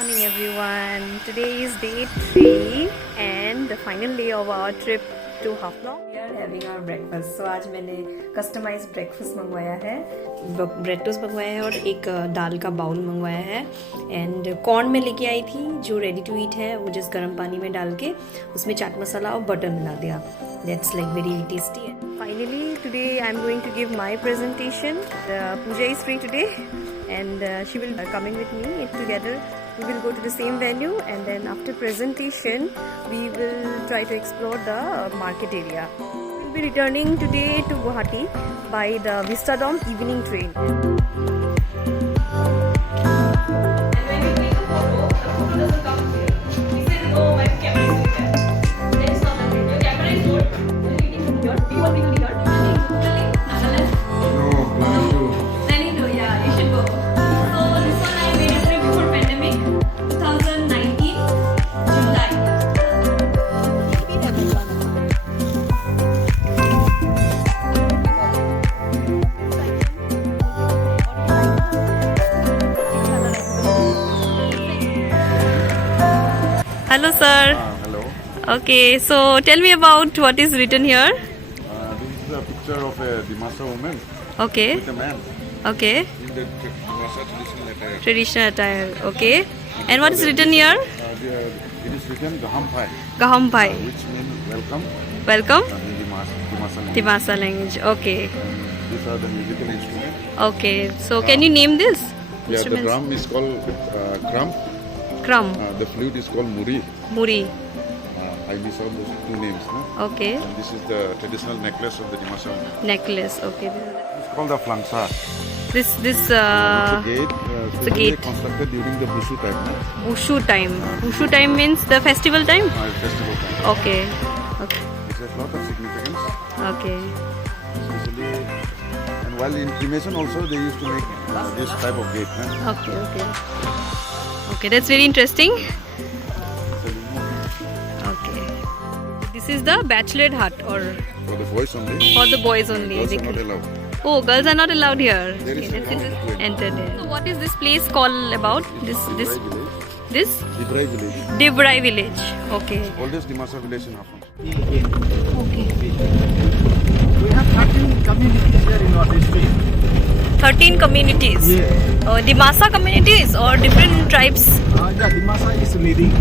morning everyone. Today is day 3 and the final day of our trip to Haflong. We are having our breakfast. So आज मैंने customized breakfast मंगवाया है, bread toast मंगवाया है और एक दाल का बाउल मंगवाया है. एंड कॉर्न में लेके आई थी जो रेडी टू ईट है, वो जिस गर्म पानी में डाल के उसमें चाट मसाला और बटर मिला दिया. That's like very tasty. Finally today I'm going to give my presentation. Pooja is free today and she will be coming with me together. We will go to the same venue and then after presentation we will try to explore the market area. We will be returning today to Guwahati by the Vistadom evening train. And when you take a photo, the photo doesn't come clear. We say, oh, my camera is there. Then it's not that your camera is good. You're reading from here. We want people here. Hello sir. Hello. Okay, so tell me about what is written here. This is a picture of a Dimasa woman Okay. with a man Okay. in the Dimasa traditional attire. Traditional attire. Okay. And what is written here? It is written Gahampai, Gaham Bhai. which means welcome Welcome. in Dimasa language. Dimasa language. Okay. These are the musical instruments. Okay. So can you name this? Yeah, the Instruments? drum is called kram. Kram. The flute is called muri. Muri. I miss all those two names. No? Okay. And this is the traditional necklace of the Dimasa woman. Necklace. Okay. It's called the flangsa. This It's a gate. it's a gate. Constructed during the Bushu time. No? Wushu time. Wushu time means the festival time. Festival time. Okay. Okay. It has lot of significance. Okay. Especially, and while in cremation also they used to make this type of gate. Huh? Okay. Okay. Okay. That's very interesting. Okay. This is the Bachelorette Hut or For the boys only. for the boys only. Girls are not allowed. Oh, girls are not allowed here. There is Okay, a let's law to enter there. So what is this place called about? This this Dibrai village. Dibrai village. Okay. Oldest Dimasa village in Haflong. Okay. We have 13 communities here in our district. 13 communities. Yeah. Dimasa communities or different tribes? Yeah, Dimasa is leading.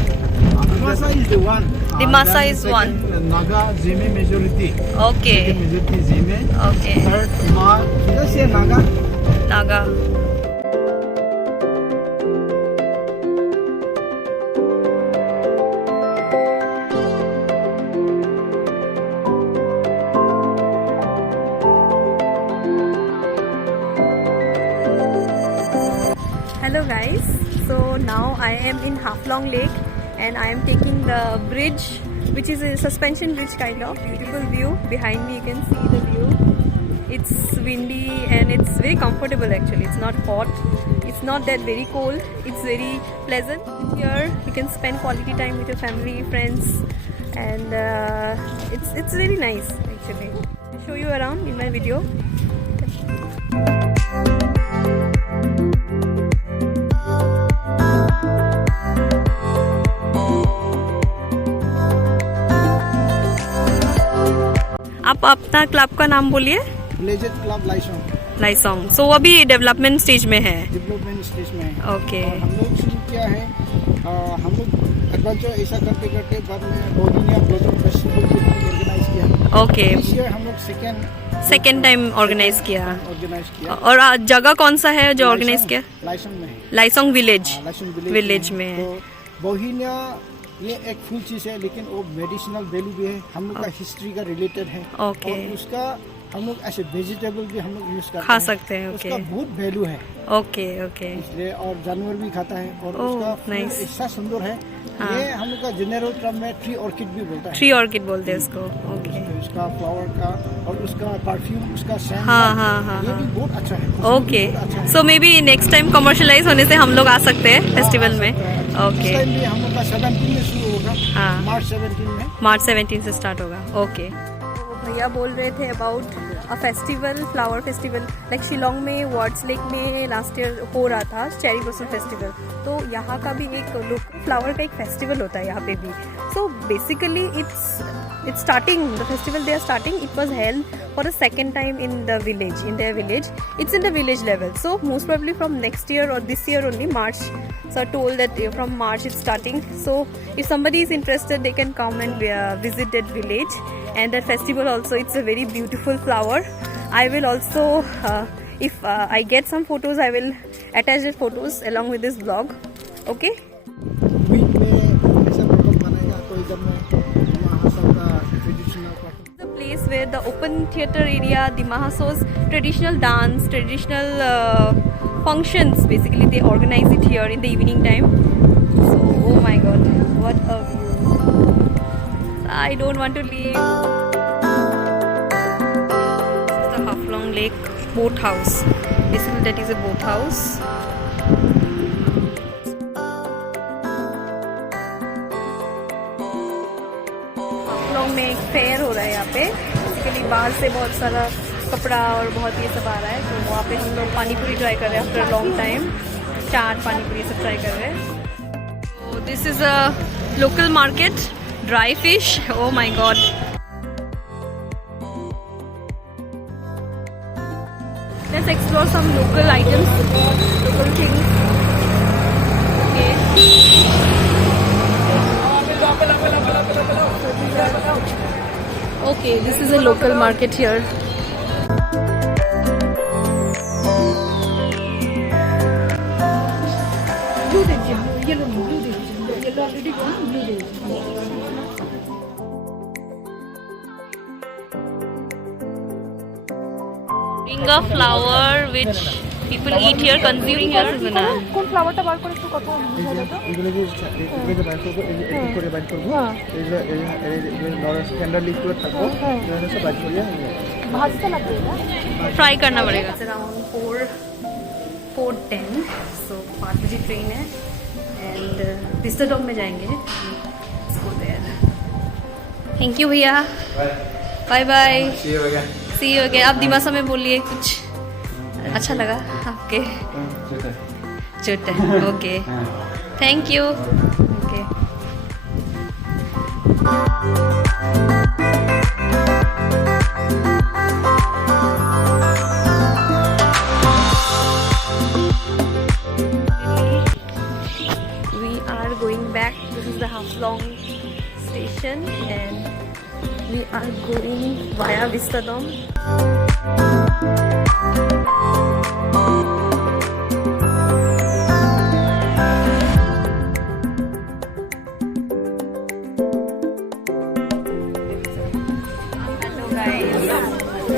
Dimasa is the one. Dimasa then is second, one. Naga, Zeme majority. Okay. Second majority Zeme. Okay. Third, Ma. Just say Naga. Naga. Hello guys, so now I am in Haflong Lake and I am taking the bridge, which is a suspension bridge kind of. Beautiful view. Behind me you can see the view. It's windy and it's very comfortable actually. It's not hot, it's not that very cold, it's very pleasant. Here you can spend quality time with your family, friends, and it's very nice actually. I'll show you around in my video. आप अपना club का नाम बोलिए. Blazed Club Laisong. लाइसोंग. सो वो अभी development stage में है. Development stage में है. ओके. और हम लोग शुरू किया है. हम लोग एडवेंचर ऐसा करते करते बाद में बोहिनिया ग्लोबल फेस्टिवल भी ऑर्गेनाइज किया. ओके. इस ईयर हम लोग सेकेंड टाइम ऑर्गेनाइज किया. ऑर्गेनाइज किया. और जगह कौन सा है जो ऑर्गेनाइज किया? लाइसोंग में है. लाइसोंग विलेज. लाइसोंग विलेज में है. तो बोहिनिया ये एक फुल चीज है लेकिन वो मेडिसिनल वैल्यू भी है. हम लोग का हिस्ट्री का रिलेटेड है. ओके. और उसका हम लोग ऐसे वेजिटेबल भी हम लोग यूज करते हैं. खा सकते हैं. ओके. उसका बहुत वैल्यू है. ओके. ओके. इसलिए और जानवर भी खाता है. और ओह, उसका फूल नाइस. ऐसा सुंदर है. हाँ. ये हम लोग का जनरल टर्म में ट्री ऑर्किड भी बोलता है. ट्री ऑर्किड बोलते हैं उसको. ओके. तो उसका फ्लावर का और उसका परफ्यूम उसका सेंट हाँ हाँ हाँ. ये भी बहुत अच्छा है. ओके. अच्छा है. So maybe next time commercialise होने से हम लोग आ सकते हैं फेस्टिवल में. इस ओके. टाइम भी हम लोग का 17 में शुरू होगा. हाँ. मार्च 17 में. मार्च 17 से स्टार्ट होगा. ओके. भैया बोल रहे थे about a festival, flower festival like Shillong में वर्ड्स लेक में लास्ट ईयर हो रहा था चेरी ब्लॉसम फेस्टिवल. तो यहाँ का भी एक लोकल फ्लावर का एक फेस्टिवल होता है यहाँ पे भी. So basically it's starting, the festival they are starting, it was held for a second time in their village. It's in the village level, so most probably from next year or this year only, March. So told that from March it's starting, so if somebody is interested they can come and visit that village. And that festival also, it's a very beautiful flower. I will also if I get some photos, I will attach the photos along with this vlog. Okay. Week में ऐसा programme बनाएगा कोई जब में असम का traditional The place where the open theater area, Dimasa's traditional dance, traditional functions, basically they organize it here in the evening time. So, oh my god, what a view. I don't want to leave. This is the Haflong Lake boat house. Basically that is a boat house. Haflong में एक fair हो रहा है यहाँ पे. Basically बाहर से बहुत सारा कपड़ा और बहुत ये सब आ रहा है, तो वहाँ पे हम लोग पानी पूरी ट्राई कर रहे हैं आफ्टर लॉन्ग टाइम. चाट पानी पूरी सब ट्राई कर रहे हैं. So this is a local market, dry fish. Oh my god. Let's explore some local items, local things. Okay, this is a local market here. Moringa flower, which people eat here, consume here, isn't it? কোন ফ্লাওয়ারটা বার করে একটু কথা বুঝালো তো? এগুলো যে বাইর করবো একটু করে বাইর করবো এগুলো স্ট্যান্ডার্ড লিকুইড থাকবো এগুলো সব বাইর করিয়ে ভাজতে লাগবে না? फ्राई करना पड़ेगा. It's around 4:10, so 5 बजे ट्रेन है एंड विस्टाडोम में जाएंगे. Let's go there. Thank you भैया. Bye bye. See you again. आप दिमासा में बोलिए कुछ अच्छा लगा आपके. चुट है. Okay. Thank you. Okay. We are going back. This is the Haflong station and we are going via Vistadom. Hello guys,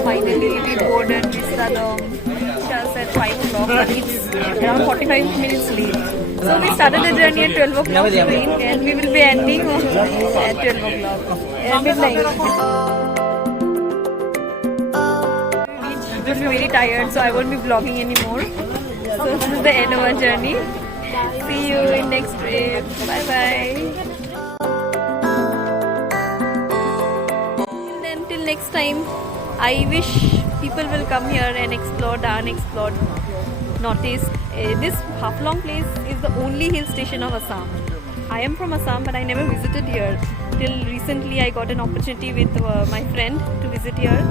finally we boarded Vistadom just at 5 o'clock, but it's around 45 minutes late. So we started the journey at 12 o'clock train and we will be ending at 12 o'clock. Midnight. I'm very tired, so I won't be vlogging anymore. So this is the end of our journey. See you in next trip. Bye bye. Till next time, I wish people will come here and explore the unexplored Northeast. This Haflong place is the only hill station of Assam. I am from Assam, but I never visited here. Till recently, I got an opportunity with my friend to visit here.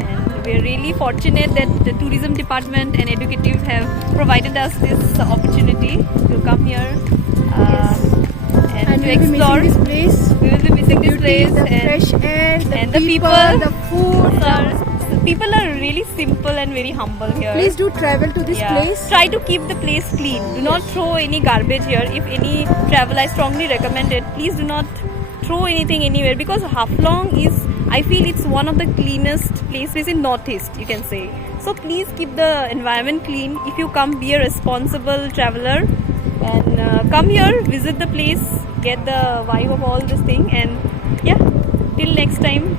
And we are really fortunate that the tourism department and educative have provided us this opportunity to come here and to explore this place. We will be missing this place The and fresh air, the and people, the food. People are really simple and very humble here. Please do travel to this place. Try to keep the place clean. Do not throw any garbage here. If any travel, I strongly recommend it. Please do not throw anything anywhere because Haflong is, I feel it's one of the cleanest places in Northeast, you can say. So please keep the environment clean. If you come, be a responsible traveler and come here, visit the place, get the vibe of all this thing, and yeah, till next time.